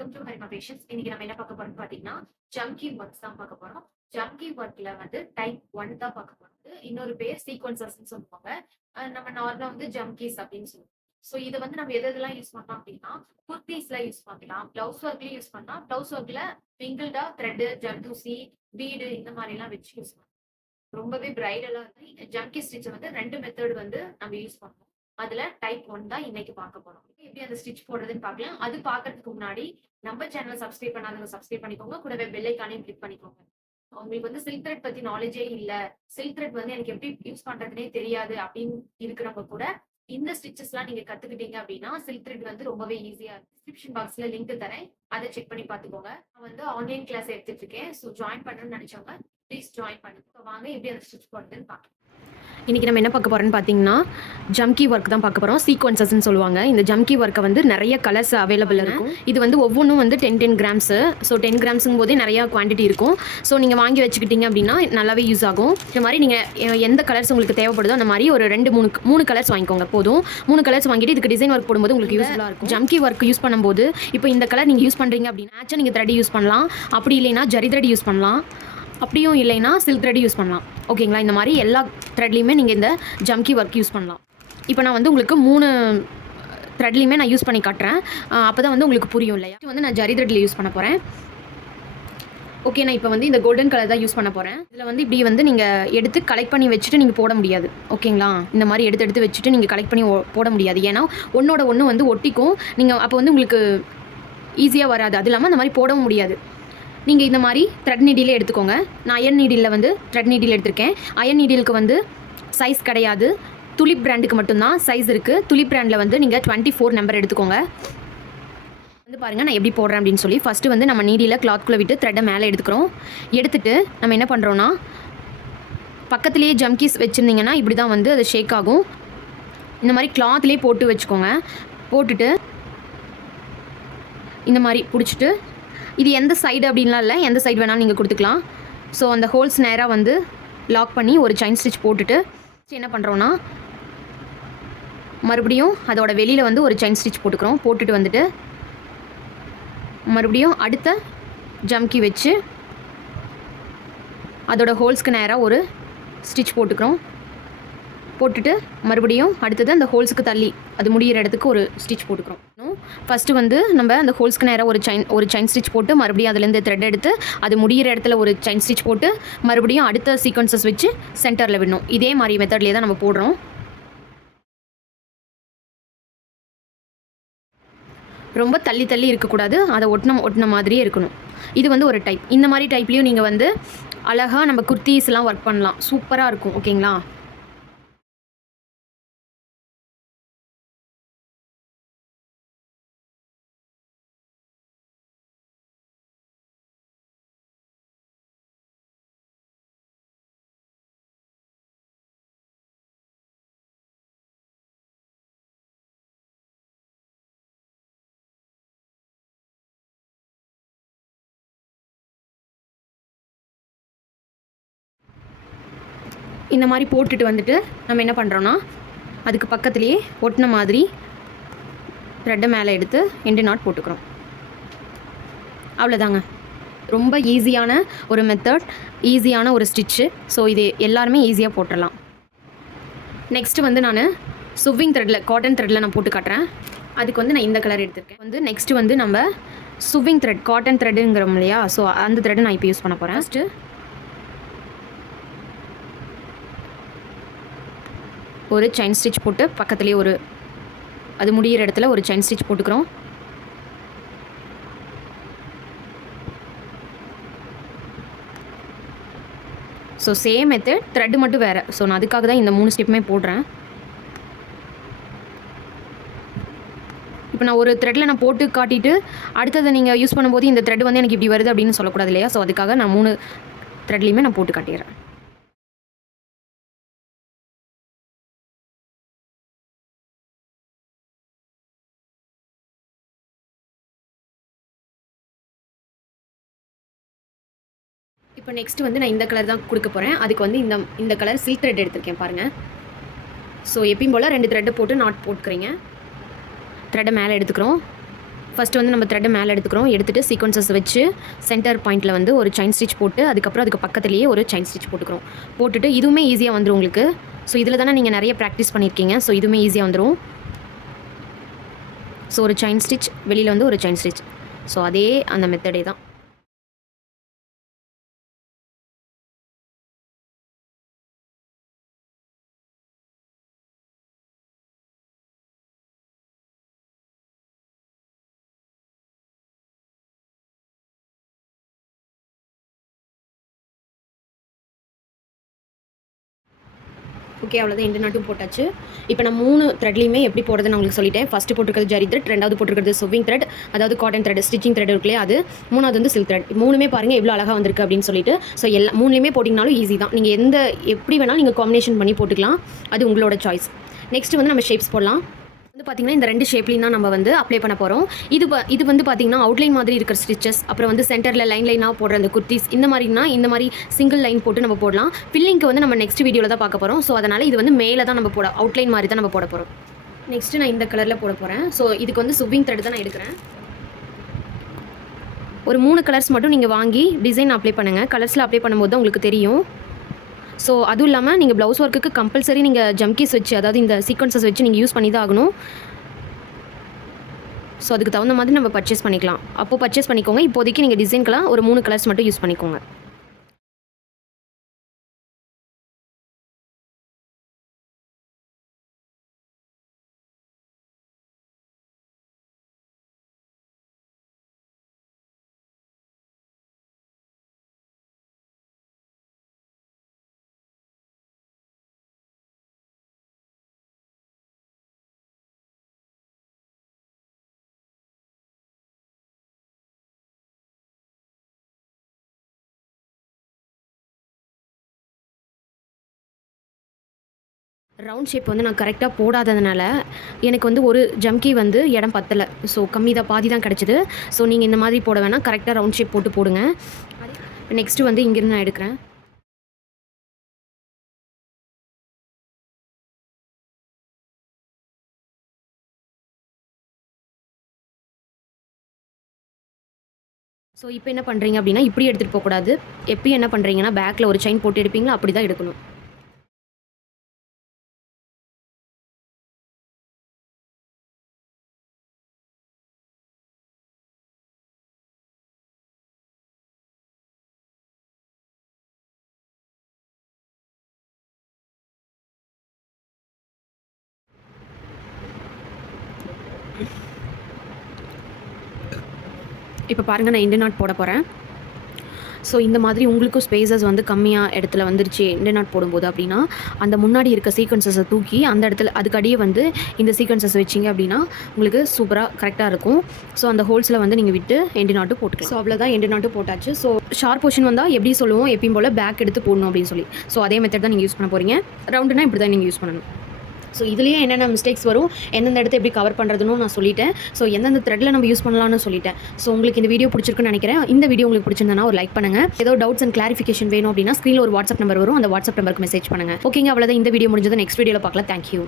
Welcome to Harima patience இன்னைக்கு நம்ம என்ன பார்க்க போறோம்னு பாத்தீங்கன்னா ஜம்கி ஒர்க்ஸ் தான் பார்க்க போறோம். ஜம்கி ஒர்க்ல வந்து டைப் ஒன் தான் பார்க்க போறது இன்னொரு பேர் சீக்வன்சஸ் சொல்லுவாங்க. நம்ம நார்மலா வந்து ஜம்கீஸ் அப்படின்னு சொல்லுவோம். ஸோ இதை வந்து நம்ம எது எதெல்லாம் யூஸ் பண்ணலாம் அப்படின்னா குர்த்திஸ்ல யூஸ் பண்ணலாம் பிளவுஸ் ஒர்க்லயும் யூஸ் பண்ணலாம். பிளவுஸ் ஒர்க்ல பிங்கிள்டா த்ரெட் ஜர்தூசி பீடு இந்த மாதிரி எல்லாம் வச்சு யூஸ் பண்ணலாம். ரொம்பவே பிரைடலா வந்து ஜம்கி ஸ்டிச் வந்து ரெண்டு மெத்தட் வந்து நம்ம யூஸ் பண்ணுவோம் அதுல டைப் ஒன் தான் இன்னைக்கு பார்க்க போறோம். எப்படி அந்த ஸ்டிச் போடுறதுன்னு பார்க்கலாம். அது பார்க்கறதுக்கு முன்னாடி நம்ம சேனல் சப்ஸ்கிரைப் பண்ணாதவங்க சப்ஸ்கிரைப் பண்ணிக்கோங்க. கூடவே பெல் கிளிக் பண்ணிக்கோங்க. உங்களுக்கு வந்து சில்க் த்ரெட் பத்தி நாலேஜே இல்ல. சில்க் த்ரெட் வந்து எனக்கு எப்படி யூஸ் பண்றதுனே தெரியாது அப்படின்னு இருக்கிறவங்க கூட இந்த ஸ்டிச்சஸ் எல்லாம் நீங்க கத்துக்கிட்டீங்க அப்படின்னா சில்க் த்ரெட் வந்து ரொம்பவே ஈஸியா டிஸ்கிரிப்ஷன் பாக்ஸ்ல லிங்க் தரேன். அதை செக் பண்ணி பாத்துக்கோங்க நான் வந்து ஆன்லைன் கிளாஸ் எடுத்துட்டு இருக்கேன். ஸோ ஜாயின் பண்ணணும்னு நினைச்சவங்க ப்ளீஸ் ஜாயின் பண்ணுங்க. வாங்க எப்படி அந்த ஸ்டிச் போடுறதுன்னு பார்க்கலாம். இன்றைக்கி நம்ம என்ன பார்க்க போகிறோம்னு பார்த்தீங்கன்னா ஜம்கி ஒர்க் தான் பார்க்க போகிறோம் சீக்வன்சஸ்ன்னு சொல்லுவாங்க. இந்த ஜம்கி ஒர்க்கை வந்து நிறைய கலர்ஸ் அவைலபிள் இருக்கும். இது வந்து ஒவ்வொன்றும் வந்து ten ten grams so ten கிராம்ஸும் போதே நிறையா குவான்டிட்டி இருக்கும். ஸோ நீங்கள் வாங்கி வச்சுக்கிட்டீங்க அப்படின்னா நல்லாவே யூஸ் ஆகும். இந்த மாதிரி நீங்கள் எந்த கலர்ஸ் உங்களுக்கு தேவைப்படுதோ அந்த மாதிரி ஒரு ரெண்டு மூணு மூணு கலர்ஸ் வாங்கிக்கோங்க. போதும். மூணு கலர்ஸ் வாங்கிட்டு இதுக்கு டிசைன் ஒர்க் போடும்போது உங்களுக்கு யூஸ்ஃபுல்லாக இருக்கும். ஜம்கி ஒர்க் யூஸ் பண்ணும்போது இப்போ இந்த கலர் நீங்கள் யூஸ் பண்ணுறீங்க அப்படின்னா நீங்கள் த்ரெட் யூஸ் பண்ணலாம். அப்படி இல்லைன்னா ஜரி த்ரெட் யூஸ் பண்ணலாம். அப்படியும் இல்லைன்னா சில்க் த்ரெட் யூஸ் பண்ணலாம். ஓகேங்களா இந்த மாதிரி எல்லா த்ரெட்லேயுமே நீங்கள் இந்த ஜம்கி ஒர்க் யூஸ் பண்ணலாம். இப்போ நான் வந்து உங்களுக்கு மூணு த்ரெட்லேயுமே நான் யூஸ் பண்ணி காட்டுறேன். அப்போ தான் வந்து உங்களுக்கு புரியும் இல்லையா? வந்து நான் ஜரி த்ரெட்டில் யூஸ் பண்ண போகிறேன் ஓகே நான் இப்போ வந்து இந்த கோல்டன் கலர் தான் யூஸ் பண்ண போகிறேன் இதில் வந்து இப்படி வந்து நீங்கள் எடுத்து கலெக்ட் பண்ணி வச்சுட்டு நீங்கள் போட முடியாது. ஓகேங்களா இந்த மாதிரி எடுத்து எடுத்து வச்சுட்டு நீங்கள் கலெக்ட் பண்ணி போட முடியாது. ஏன்னா ஒன்றோட ஒன்று வந்து ஒட்டிக்கும். நீங்கள் அப்போ வந்து உங்களுக்கு ஈஸியாக வராது. அது இல்லாமல் அந்த மாதிரி போடவும் முடியாது. நீங்கள் இந்த மாதிரி த்ரெட் நீடிலே எடுத்துக்கோங்க. நான் அயன் நீடிலில் வந்து த்ரெட் நீடில் எடுத்திருக்கேன். அயன் நீடிலுக்கு வந்து சைஸ் கிடையாது. துளிப் பிராண்டுக்கு மட்டும்தான் சைஸ் இருக்குது துளிப் பிராண்டில் வந்து நீங்கள் டுவெண்ட்டி ஃபோர் நம்பர் எடுத்துக்கோங்க. வந்து பாருங்கள் நான் எப்படி போடுறேன் அப்படின்னு சொல்லி ஃபஸ்ட்டு வந்து நம்ம நீடியில் கிளாத்குள்ளே விட்டு த்ரெட்டை மேலே எடுத்துக்கிறோம் எடுத்துட்டு நம்ம என்ன பண்ணுறோன்னா பக்கத்துலேயே ஜம்கீஸ் வச்சுருந்தீங்கன்னா இப்படி தான் வந்து அது ஷேக் ஆகும். இந்த மாதிரி கிளாத்லேயே போட்டு வச்சுக்கோங்க. போட்டுட்டு இந்த மாதிரி பிடிச்சிட்டு இது எந்த சைடு அப்படின்லாம் இல்லை. எந்த சைடு வேணாலும் நீங்கள் கொடுத்துக்கலாம். ஸோ அந்த ஹோல்ஸ் நேராக வந்து லாக் பண்ணி ஒரு செயின் ஸ்டிச் போட்டுட்டு என்ன பண்ணுறோன்னா மறுபடியும் அதோட வெளியில் வந்து ஒரு செயின் ஸ்டிச் போட்டுக்கிறோம். போட்டுட்டு வந்துட்டு மறுபடியும் அடுத்த ஜம்கி வச்சு அதோட ஹோல்ஸ்க்கு நேராக ஒரு ஸ்டிச் போட்டுக்கிறோம். போட்டுட்டு மறுபடியும் அடுத்தது அந்த ஹோல்ஸுக்கு தள்ளி அது முடிகிற இடத்துக்கு ஒரு ஸ்டிச் போட்டுக்கிறோம். ஃபஸ்ட்டு வந்து நம்ம அந்த ஹோல்ஸ்க்கு நேராக ஒரு செயின் ஒரு செயின் ஸ்டிச் போட்டு மறுபடியும் அதுலேருந்து த்ரெட் எடுத்து அது முடிகிற இடத்துல ஒரு செயின் ஸ்டிச் போட்டு மறுபடியும் அடுத்த சீக்வன்சஸ் வச்சு சென்டரில் விடணும். இதே மாதிரி மெத்தட்லேயே தான் நம்ம போடுறோம். ரொம்ப தள்ளி தள்ளி இருக்கக்கூடாது. அதை ஒட்டின ஒட்டின மாதிரியே இருக்கணும். இது வந்து ஒரு டைப் இந்த மாதிரி டைப்லேயும் நீங்கள் வந்து அழகாக நம்ம குர்த்தீஸ்லாம் ஒர்க் பண்ணலாம். சூப்பராக இருக்கும். ஓகேங்களா? இந்த மாதிரி போட்டுட்டு வந்துட்டு நம்ம என்ன பண்ணுறோன்னா அதுக்கு பக்கத்துலேயே ஒட்டின மாதிரி த்ரெட்டை மேலே எடுத்து எண்டு நாட் போட்டுக்கிறோம். அவ்வளோதாங்க ரொம்ப ஈஸியான ஒரு மெத்தட் ஈஸியான ஒரு ஸ்டிச்சு ஸோ இது எல்லாருமே ஈஸியாக போட்டுடலாம் நெக்ஸ்ட்டு வந்து நான் சுவிங் த்ரெட்டில் காட்டன் த்ரெட்டில் நான் போட்டு காட்டுறேன். அதுக்கு வந்து நான் இந்த கலர் எடுத்திருக்கேன். வந்து நெக்ஸ்ட்டு வந்து நம்ம சுவிங் த்ரெட் காட்டன் த்ரெட்டுங்கிறோம் இல்லையா? ஸோ அந்த த்ரெட்டு நான் இப்போ யூஸ் பண்ண போகிறேன் ஃபஸ்ட்டு ஒரு செயின் ஸ்டிச் போட்டு பக்கத்துலேயே ஒரு அது முடியிற இடத்துல ஒரு செயின் ஸ்டிச் போட்டுக்கிறோம். ஸோ சேம் மெத்தட் த்ரெட் மட்டும் வேறு. ஸோ நான் அதுக்காக தான் இந்த மூணு ஸ்டெப்புமே போடுறேன். இப்போ நான் ஒரு த்ரெட்டில் நான் போட்டு காட்டிட்டு அடுத்ததை நீங்கள் யூஸ் பண்ணும்போது இந்த த்ரெட் வந்து எனக்கு இப்படி வருது அப்படின்னு சொல்லக்கூடாது இல்லையா? ஸோ அதுக்காக நான் மூணு த்ரெட்லேயுமே நான் போட்டு காட்டிடுறேன். இப்போ நெக்ஸ்ட் வந்து நான் இந்த கலர் தான் கொடுக்க போகிறேன் அதுக்கு வந்து இந்த இந்த கலர் சில்க் த்ரெட் எடுத்திருக்கேன் பாருங்கள் ஸோ எப்பயும் போல் ரெண்டு த்ரெட்டை போட்டு நாட் போட்டுக்கிறீங்க. த்ரெட்டை மேலே எடுத்துக்கிறோம். ஃபஸ்ட்டு வந்து நம்ம த்ரெட்டை மேலே எடுத்துக்கிறோம். எடுத்துகிட்டு சீக்வன்சஸ் வச்சு சென்டர் பாயிண்ட்டில் வந்து ஒரு செயின் ஸ்டிச் போட்டு அதுக்கப்புறம் அதுக்கு பக்கத்துலேயே ஒரு செயின் ஸ்டிச் போட்டுக்கிறோம். போட்டுட்டு இதுவுமே ஈஸியாக வந்துடும் உங்களுக்கு. ஸோ இதில் தானே நீங்கள் நிறைய ப்ராக்டிஸ் பண்ணியிருக்கீங்க. ஸோ இதுவுமே ஈஸியாக வந்துடும் ஸோ ஒரு செயின் ஸ்டிச் வெளியில் வந்து ஒரு செயின் ஸ்டிச் ஸோ அதே அந்த மெத்தடே தான். ஓகே அவ்வளோதான் எண்டு நாட்டும் போட்டாச்சு. இப்போ நான் மூணு த்ரெட்லையுமே எப்படி போடுறதுன்னு உங்களுக்கு சொல்லிட்டேன். ஃபஸ்ட்டு போட்டிருக்கிறது ஜரி த்ரெட் ரெண்டாவது போட்டிருக்கிறது சுவிங் த்ரெட் அதாவது காட்டன் த்ரெட் ஸ்டிச்சிங் த்ரெட் இருக்குல்லையே அது. மூணாவது வந்து சில்க் த்ரெட் மூணுமே பாருங்கள் எவ்வளோ அழகாக வந்திருக்கு அப்படின்னு சொல்லிட்டு. ஸோ எல்லா மூணுலேயுமே போட்டிங்கனாலும் ஈஸி தான். நீங்கள் எந்த எப்படி வேணாலும் நீங்கள் காம்பினேஷன் பண்ணி போட்டுக்கலாம். அது உங்களோட சாய்ஸ் நெக்ஸ்ட் வந்து நம்ம ஷேப்ஸ் போடலாம். வந்து பார்த்தீங்கன்னா இந்த ரெண்டு ஷேப்லையும் தான் நம்ம வந்து அப்ளை பண்ண போகிறோம் இது இது வந்து பார்த்தீங்கன்னா அவுட்லைன் மாதிரி இருக்கிற ஸ்டிச்சஸ் அப்புறம் வந்து சென்டரில் லைன் லைனாக போடுற அந்த குர்த்திஸ் இந்த மாதிரினா இந்த மாதிரி சிங்கிள் லைன் போட்டு நம்ம போடலாம். பில்லிங்க்கு வந்து நம்ம நெக்ஸ்ட் வீடியோவில் தான் பார்க்க போகிறோம் ஸோ அதனால் இது வந்து மேலே தான் நம்ம போட அவுட்லைன் மாதிரி தான் நம்ம போட போகிறோம் நெக்ஸ்ட்டு நான் இந்த கலரில் போட போகிறேன் ஸோ இதுக்கு வந்து சுவிங் த்ரெட் தான் நான் எடுக்கிறேன். ஒரு மூணு கலர்ஸ் மட்டும் நீங்கள் வாங்கி டிசைன் அப்ளை பண்ணுங்கள் கலர்ஸில் அப்ளை பண்ணும்போது தான் உங்களுக்கு தெரியும். ஸோ அதுவும் இல்லாமல் நீங்கள் ப்ளவுஸ் ஒர்க்குக்கு கம்பல்சரி நீங்கள் ஜம்கீஸ் வச்சு அதாவது இந்த சீக்வன்சஸ் வச்சு நீங்கள் யூஸ் பண்ணி தான் ஆகணும் ஸோ அதுக்கு தகுந்த மாதிரி நம்ம பர்ச்சேஸ் பண்ணிக்கலாம். அப்போ பர்ச்சேஸ் பண்ணிக்கோங்க. இப்போதைக்கு நீங்கள் டிசைன்க்கெலாம் ஒரு மூணு கலர்ஸ் மட்டும் யூஸ் பண்ணிக்கோங்க. ரவுண்ட் ஷேப் வந்து நான் கரெக்டாக போடாததுனால எனக்கு வந்து ஒரு ஜம்கி வந்து இடம் பத்தலை. ஸோ கம்மி தான் பாதி தான் கிடச்சிது. ஸோ நீங்கள் இந்த மாதிரி போட வேணால் கரெக்டாக ரவுண்ட் ஷேப் போட்டு போடுங்க. நெக்ஸ்ட்டு வந்து இங்கேருந்து நான் எடுக்கிறேன். ஸோ இப்போ என்ன பண்ணுறீங்க அப்படின்னா இப்படி எடுத்துகிட்டு போகக்கூடாது. எப்பயும் என்ன பண்ணுறீங்கன்னா பேக்கில் ஒரு செயின் போட்டு எடுப்பீங்களா? அப்படி தான் எடுக்கணும். இப்போ பாருங்கள் நான் இண்டியன் நாட் போட போகிறேன் ஸோ இந்த மாதிரி உங்களுக்கும் ஸ்பேசஸ் வந்து கம்மியாக இடத்துல வந்துருச்சு இண்டியன் நாட் போடும்போது அப்படின்னா அந்த முன்னாடி இருக்க சீக்வன்சஸை தூக்கி அந்த இடத்துல அதுக்கடியே வந்து இந்த சீக்வன்சஸ் வச்சிங்க அப்படின்னா உங்களுக்கு சூப்பராக கரெக்டாக இருக்கும். ஸோ அந்த ஹோல்ஸில் வந்து நீங்கள் விட்டு எண்டு நாட்டு போட்டுக்கலாம். ஸோ அவ்வளோதான் எண்டு நாட்டு போட்டாச்சு. ஸோ ஷார்ப் போர்ஷன் வந்தால் எப்படி சொல்லுவோம்? எப்பயும் போல் பேக் எடுத்து போடணும் அப்படின்னு சொல்லி. ஸோ அதே மெத்தட் தான் நீங்கள் யூஸ் பண்ண போகிறீங்க ரவுண்டுனா இப்படி தான் நீங்கள் யூஸ் பண்ணணும். ஸோ இதுலேயே என்னென்ன மிஸ்டேக்ஸ் வரும் எந்தெந்த இடத்த எப்படி கவர் பண்ணுறதுன்னு நான் சொல்லிட்டேன். ஸோ எந்தெந்த த்ரெட்டில் நம்ம யூஸ் பண்ணலாம்னு சொல்லிட்டேன். ஸோ உங்களுக்கு இந்த வீடியோ பிடிச்சிருக்குன்னு நினைக்கிறேன். இந்த வீடியோ உங்களுக்கு பிடிச்சிருந்தனா ஒரு லைக் பண்ணுங்கள் ஏதோ டவுட்ஸ் அண்ட் கிளாரிஃபிகேஷன் வேணும் அப்படின்னா ஸ்க்ரீனில் ஒரு வாட்ஸ்அப் நம்பர் வரும். அந்த வாட்ஸ்அப் நம்பருக்கு மெசேஜ் பண்ணுங்கள் ஓகேங்க அவ்வளோதான் இந்த வீடியோ முடிஞ்சது நெக்ஸ்ட் வீடியோவில் பார்க்கலாம். தேங்க்யூ